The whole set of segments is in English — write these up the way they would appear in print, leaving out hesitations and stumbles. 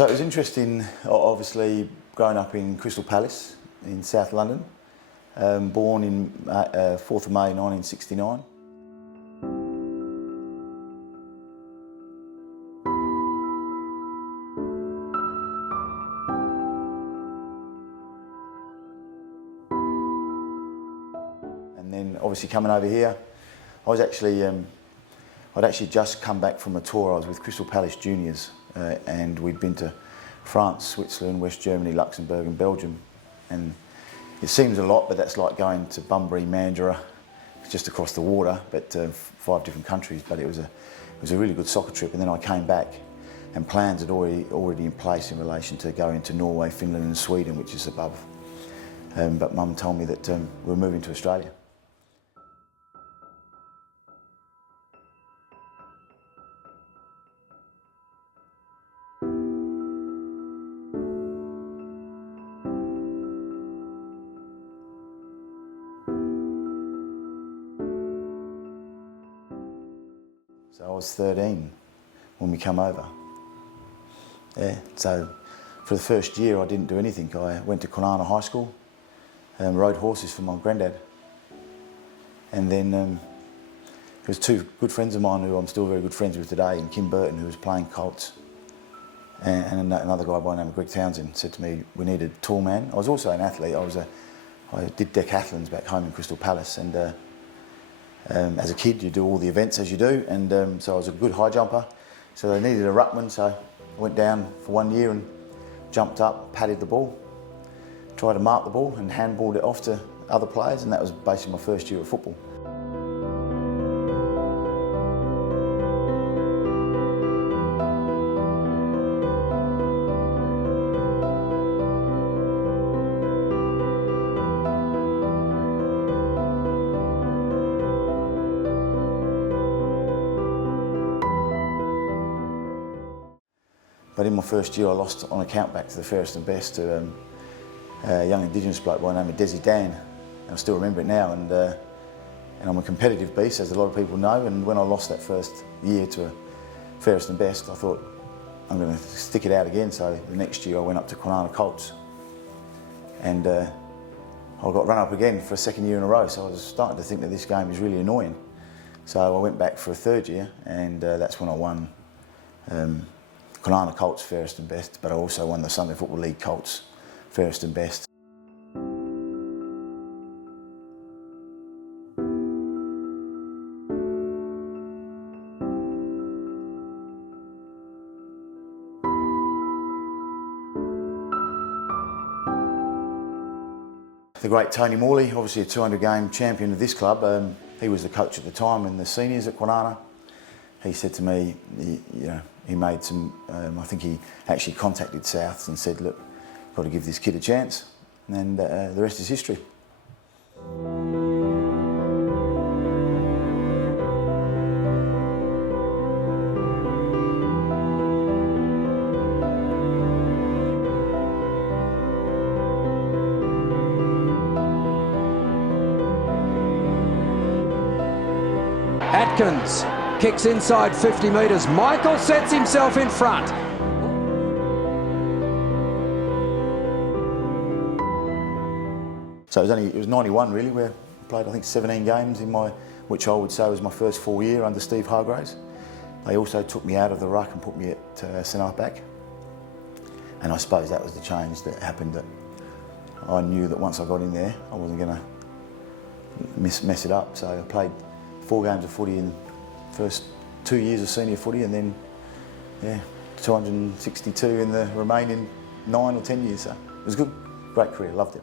So it was interesting, obviously, growing up in Crystal Palace in South London, born in 4th of May 1969. And then obviously coming over here, I was actually, I'd actually just come back from a tour. I was with Crystal Palace Juniors and we'd been to France, Switzerland, West Germany, Luxembourg and Belgium. And it seems a lot, but that's like going to Bunbury, Mandurah, just across the water, but 5 different countries. But it was a really good soccer trip. And then I came back and plans had already in place in relation to going to Norway, Finland and Sweden, which is above. But Mum told me that we're moving to Australia. So I was 13 when we come over. Yeah, so for the first year I didn't do anything. I went to Kwinana High School and rode horses for my granddad. And then there was 2 good friends of mine who I'm still very good friends with today, and Kim Burton, who was playing Colts, and another guy by the name of Greg Townsend said to me, we need a tall man. I was also an athlete. I did decathlons back home in Crystal Palace, and as a kid, you do all the events as you do, and so I was a good high jumper. So they needed a ruckman, so I went down for 1 year and jumped up, patted the ball, tried to mark the ball and handballed it off to other players, and that was basically my first year of football. But in my first year I lost on account back to the fairest and best to a young Indigenous bloke by the name of Desi Dan. And I still remember it now, and I'm a competitive beast, as a lot of people know, and when I lost that first year to a fairest and best, I thought I'm going to stick it out again. So the next year I went up to Kwinana Colts and I got run up again for a 2nd year in a row, so I was starting to think that this game is really annoying. So I went back for a 3rd year, and that's when I won Kwinana Colts fairest and best, but I also won the Sunday Football League Colts fairest and best. The great Tony Morley, obviously a 200-game champion of this club, he was the coach at the time in the seniors at Kwinana. He said to me, he made some, I think he actually contacted Souths and said, look, got to give this kid a chance, and the rest is history. Atkins kicks inside 50 metres. Michael sets himself in front. So it was 91 really, where I played I think 17 games in which I would say was my first full year under Steve Hargraves. They also took me out of the ruck and put me at centre back. And I suppose that was the change that happened, that I knew that once I got in there, I wasn't going to mess it up. So I played 4 games of footy in the first 2 years of senior footy, and then 262 in the remaining 9 or 10 years. So it was a good, great career, loved it.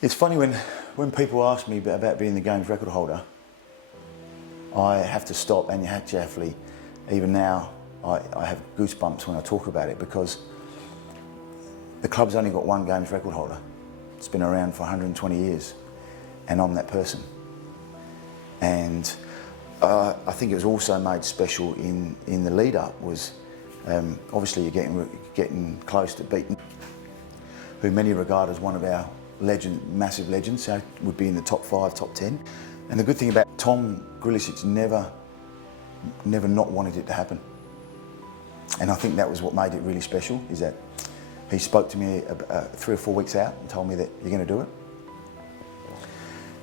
It's funny when people ask me about being the game's record holder, I have to stop and actually, even now, I have goosebumps when I talk about it, because the club's only got one games record holder. It's been around for 120 years, and I'm that person. And I think it was also made special in the lead up was, obviously you're getting close to beating who many regard as one of our massive legends, so would be in the top 5, top 10. And the good thing about Tom Grljusich never not wanted it to happen. And I think that was what made it really special, is that he spoke to me 3 or 4 weeks out and told me that you're going to do it.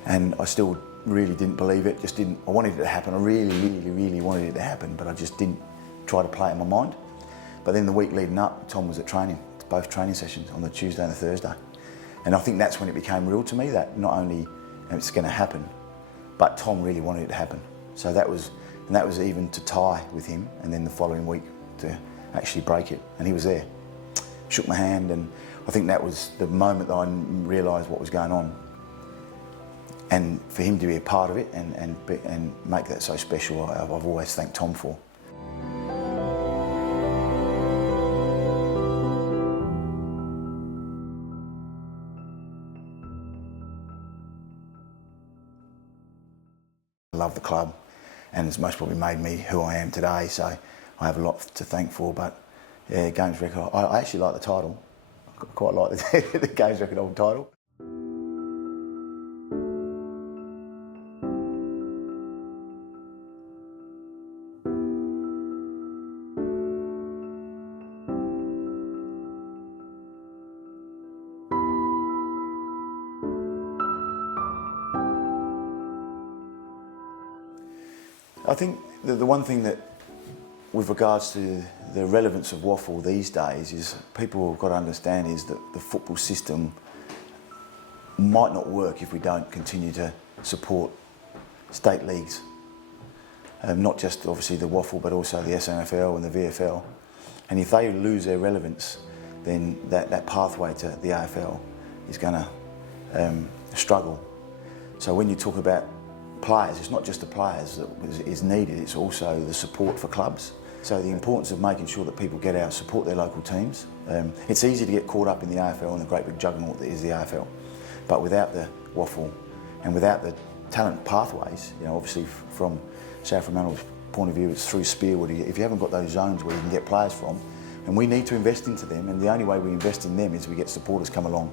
And I still really didn't believe it, I wanted it to happen. I really wanted it to happen, but I just didn't try to play it in my mind. But then the week leading up, Tom was at training, both training sessions on the Tuesday and the Thursday. And I think that's when it became real to me, that not only it's going to happen, but Tom really wanted it to happen. So that was even to tie with him, and then the following week to actually break it. And he was there, shook my hand, and I think that was the moment that I realised what was going on. And for him to be a part of it and make that so special, I've always thanked Tom for. I love the club, and it's most probably made me who I am today, so I have a lot to thank for. But yeah, games record, I actually like the title. I quite like the games record old title. I think the one thing that, with regards to the relevance of waffle these days, is people have got to understand is that the football system might not work if we don't continue to support state leagues. Not just obviously the waffle, but also the SNFL and the VFL. And if they lose their relevance, then that pathway to the AFL is going to struggle. So when you talk about players, it's not just the players that is needed, it's also the support for clubs. So the importance of making sure that people get out, support their local teams. It's easy to get caught up in the AFL and the great big juggernaut that is the AFL, but without the waffle and without the talent pathways, you know, obviously from South Fremantle's point of view, it's through Spearwood. If you haven't got those zones where you can get players from, and we need to invest into them, and the only way we invest in them is we get supporters come along.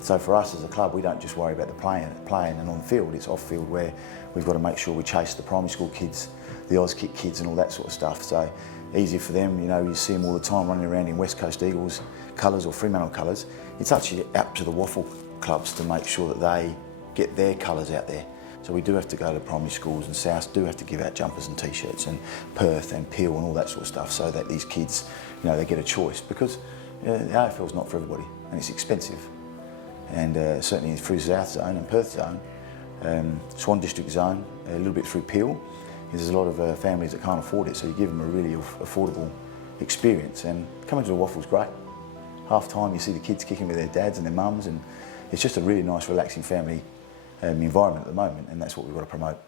So for us as a club, we don't just worry about the playing and on field, it's off field where we've got to make sure we chase the primary school kids, the Auskick kids and all that sort of stuff. So easy for them, you know, you see them all the time running around in West Coast Eagles colours or Fremantle colours. It's actually up to the waffle clubs to make sure that they get their colours out there. So we do have to go to primary schools, and South do have to give out jumpers and T-shirts, and Perth and Peel and all that sort of stuff, so that these kids, you know, they get a choice, because the AFL is not for everybody and it's expensive. And certainly through South Zone and Perth Zone, Swan District Zone, a little bit through Peel, there's a lot of families that can't afford it, so you give them a really affordable experience. And coming to the waffle's great. Half time you see the kids kicking with their dads and their mums, and it's just a really nice, relaxing family environment at the moment, and that's what we've got to promote.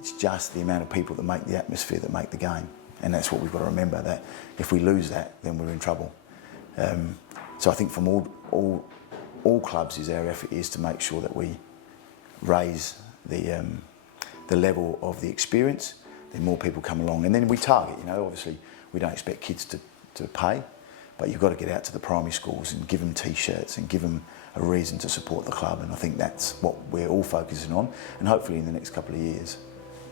It's just the amount of people that make the atmosphere, that make the game. And that's what we've got to remember, that if we lose that, then we're in trouble. So I think from all clubs, our effort is to make sure that we raise the level of the experience, then more people come along. And then we target, you know, obviously we don't expect kids to pay, but you've got to get out to the primary schools and give them T-shirts and give them a reason to support the club. And I think that's what we're all focusing on. And hopefully in the next couple of years,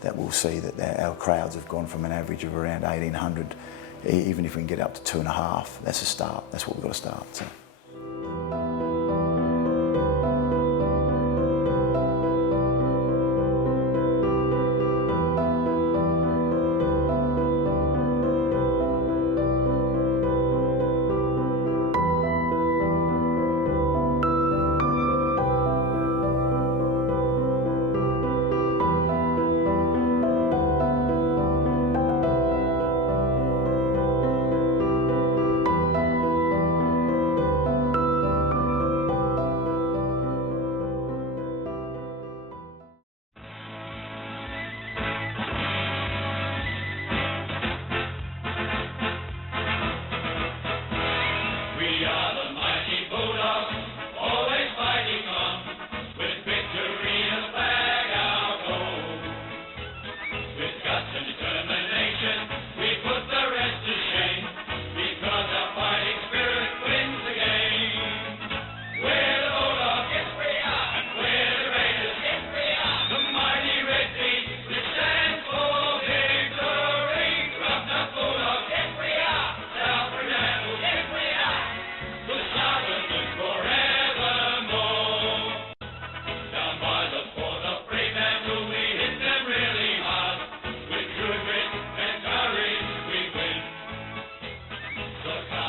that we'll see that our crowds have gone from an average of around 1,800, even if we can get up to 2,500, that's a start. That's what we've got to start. So. look out.